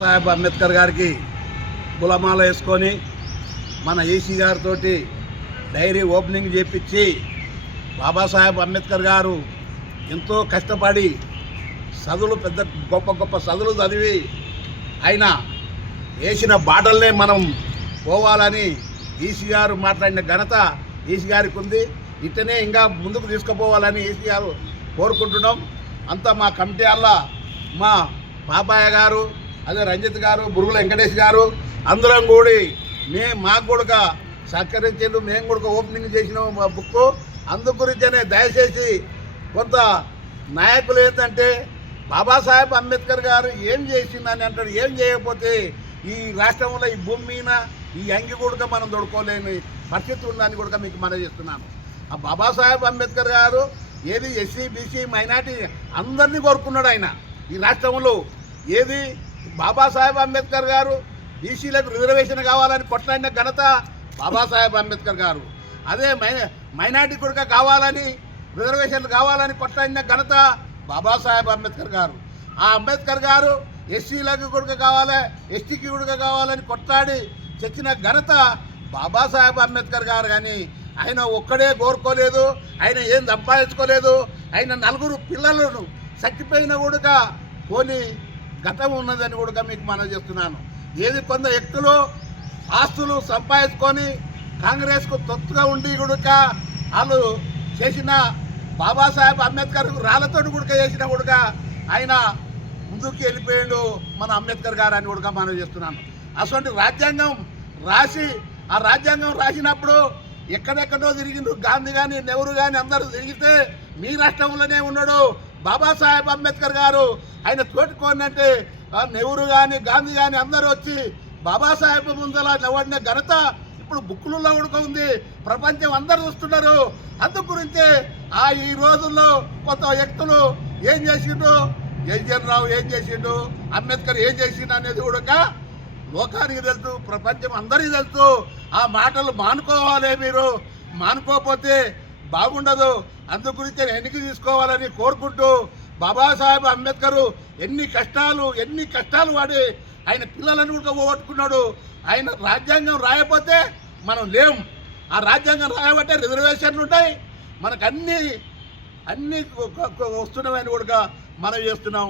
సాహెబ్ అంబేద్కర్ గారికి గులమాల వేసుకొని మన ఏసీ గారితో డైరీ ఓపెనింగ్ చేపించి బాబాసాహెబ్ అంబేద్కర్ గారు ఎంతో కష్టపడి చదువులు పెద్ద గొప్ప గొప్ప చదువులు చదివి ఆయన వేసిన బాటల్నే మనం పోవాలని ఈసీ గారు మాట్లాడిన ఘనత ఈసీ గారికి ఉంది. ఇట్టనే ఇంకా ముందుకు తీసుకుపోవాలని ఈసీ గారు కోరుకుంటున్నాం. అంతా మా కమిటీ వల్ల మా పాపాయ గారు, అదే రంజిత్ గారు, బురుగుల వెంకటేష్ గారు అందరం కూడి మాకు కూడా సహకరించారు. మేము కూడా ఓపెనింగ్ చేసినాం మా బుక్. అందు గురించనే దయచేసి కొంత నాయకులు ఏంటంటే బాబాసాహెబ్ అంబేద్కర్ గారు ఏం చేసిందని అంటాడు. ఏం చేయకపోతే ఈ రాష్ట్రంలో ఈ భూమి మీద ఈ అంగి కూడా మనం దొడుకోలేని పరిస్థితి ఉందని కూడా మీకు మనం చేస్తున్నాను. ఆ బాబాసాహెబ్ అంబేద్కర్ గారు ఏది ఎస్సీ బీసీ మైనార్టీ అందరినీ కోరుకున్నాడు. ఆయన ఈ రాష్ట్రంలో ఏది బాబాసాహెబ్ అంబేద్కర్ గారు బీసీలకు రిజర్వేషన్ కావాలని కొట్లాడిన ఘనత బాబాసాహెబ్ అంబేద్కర్ గారు. అదే మైనార్టీ కూడా కావాలని రిజర్వేషన్లు కావాలని కొట్లాడిన ఘనత బాబాసాహెబ్ అంబేద్కర్ గారు. ఆ అంబేద్కర్ గారు ఎస్సీలకు కూడా కావాలి, ఎస్టీకి కూడా కావాలని కొట్లాడి తెచ్చిన ఘనత బాబాసాహెబ్ అంబేద్కర్ గారు. కానీ ఆయన ఒక్కడే కోరుకోలేదు, ఆయన ఏం సంపాదించుకోలేదు. ఆయన నలుగురు పిల్లలను చచ్చిపోయిన కూడా పోని గతం ఉన్నదని కూడా మీకు మనం చేస్తున్నాను. ఏది కొంత వ్యక్తులు ఆస్తులు సంపాదించుకొని కాంగ్రెస్కు తొత్తుగా ఉండి కూడా వాళ్ళు చేసిన బాబాసాహెబ్ అంబేద్కర్ రాళ్లతో కూడా చేసిన కూడా ఆయన ముందుకు వెళ్ళిపోయాడు మన అంబేద్కర్ గారు అని కూడా మనం చేస్తున్నాను. అటువంటి రాజ్యాంగం రాసి ఆ రాజ్యాంగం రాసినప్పుడు ఎక్కడెక్కడో తిరిగిండు. గాంధీ కానీ నెహ్రూ కానీ అందరూ తిరిగితే మీ రాష్ట్రంలోనే ఉన్నాడు బాబాసాహెబ్ అంబేద్కర్ గారు. ఆయన తోటికోనంటే నెహ్రూ కానీ గాంధీ కానీ అందరూ వచ్చి బాబాసాహెబ్ ముందర నిలబడిన ఘనత ఇప్పుడు బుక్కులలో కూడా ఉంది. ప్రపంచం అందరూ చూస్తున్నారు. అందు గురించే ఈ రోజుల్లో కొంత వ్యక్తులు ఏం చేసిండు, ఎన్జన్ రావు ఏం చేసిండు, అంబేద్కర్ ఏం చేసిండు అనేది కూడా లోకానికి తెలుసు, ప్రపంచం అందరికీ తెలుసు. ఆ మాటలు మానుకోవాలి. మీరు మానుకోకపోతే బాగుండదు. అందు గురించి వెనక్కి తీసుకోవాలని కోరుకుంటూ బాబాసాహెబ్ అంబేద్కర్ ఎన్ని కష్టాలు వాడి ఆయన పిల్లలను కూడా పోగొట్టుకున్నాడు. ఆయన రాజ్యాంగం రాయకపోతే మనం లేం. ఆ రాజ్యాంగం రాయబట్టే రిజర్వేషన్లు ఉంటాయి. మనకు అన్నీ వస్తున్నామని కూడా మనం చేస్తున్నాం.